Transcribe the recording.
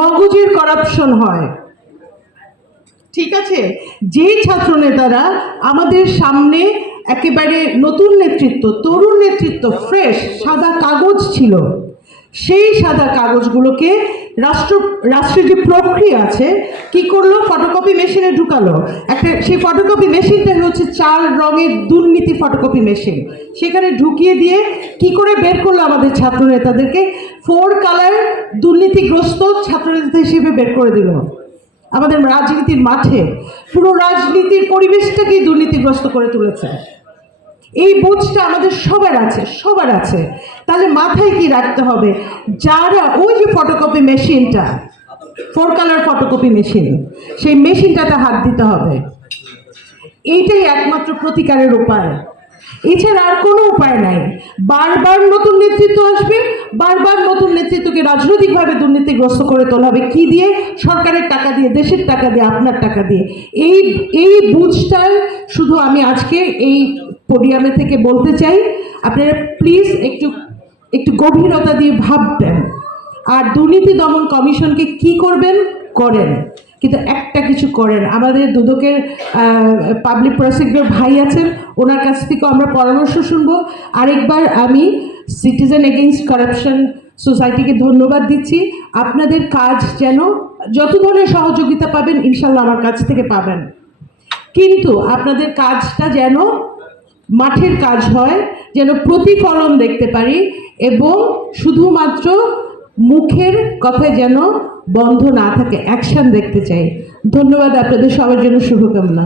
মগজের corruption হয়। ঠিক আছে, যেই ছাত্র নেতারা আমাদের সামনে একেবারে নতুন নেতৃত্ব, তরুণ নেতৃত্ব, ফ্রেশ সাদা কাগজ ছিল, সেই সাদা কাগজগুলোকে রাষ্ট্রের যে প্রক্রিয়া আছে কি করলো, ফটোকপি মেশিনে ঢুকালো। সেই ফটোকপি মেশিনটা হচ্ছে 4 রঙের দুর্নীতি ফটোকপি মেশিন। সেখানে ঢুকিয়ে দিয়ে কি করে বের করলো আমাদের ছাত্র নেতাদেরকে 4 কালার দুর্নীতিগ্রস্ত ছাত্র নেতা হিসেবে বের করে দিল। আমাদের রাজনীতির মাঠে পুরো রাজনীতির পরিবেশটাকেই দুর্নীতিগ্রস্ত করে তুলেছে। এই বোঝটা আমাদের সবার আছে। তাহলে মাথায় কি রাখতে হবে, যারা ওই যে ফটোকপি মেশিনটা 4 কালার ফটোকপি মেশিন, সেই মেশিনটাতে হাত দিতে হবে। এইটাই একমাত্র প্রতিকারের উপায়, এছাড়া আর কোনো উপায় নাই। বারবার নতুন নেতৃত্ব আসবে, বারবার নতুন নেতৃত্বকে রাজনৈতিকভাবে দুর্নীতিগ্রস্ত করে তোলা হবে। কি দিয়ে? সরকারের টাকা দিয়ে, দেশের টাকা দিয়ে, আপনার টাকা দিয়ে। এই বুঝটাই শুধু আমি আজকে এই পোডিয়ামে থেকে বলতে চাই। আপনারা প্লিজ একটু গভীরতা দিয়ে ভাববেন। আর দুর্নীতি দমন কমিশনকে কি করবেন করেন, কিন্তু একটা কিছু করেন। আমাদের দুদকের পাবলিক প্রসিকিউটর ভাই আছেন, ওনার কাছ থেকেও আমরা পরামর্শ শুনবো। আরেকবার আমি সিটিজেন এগেইনস্ট কারাপশন সোসাইটিকে ধন্যবাদ দিচ্ছি। আপনাদের কাজ যেন যত ধরনের সহযোগিতা পাবেন ইনশাল্লাহ আমার কাছ থেকে পাবেন, কিন্তু আপনাদের কাজটা যেন মাঠের কাজ হয়, যেন প্রতিফলন দেখতে পারি, এবং শুধুমাত্র মুখের কথায় যেন বন্ধ না থাকে, অ্যাকশন দেখতে চাই। ধন্যবাদ আপনাদের সবার জন্য, শুভকামনা।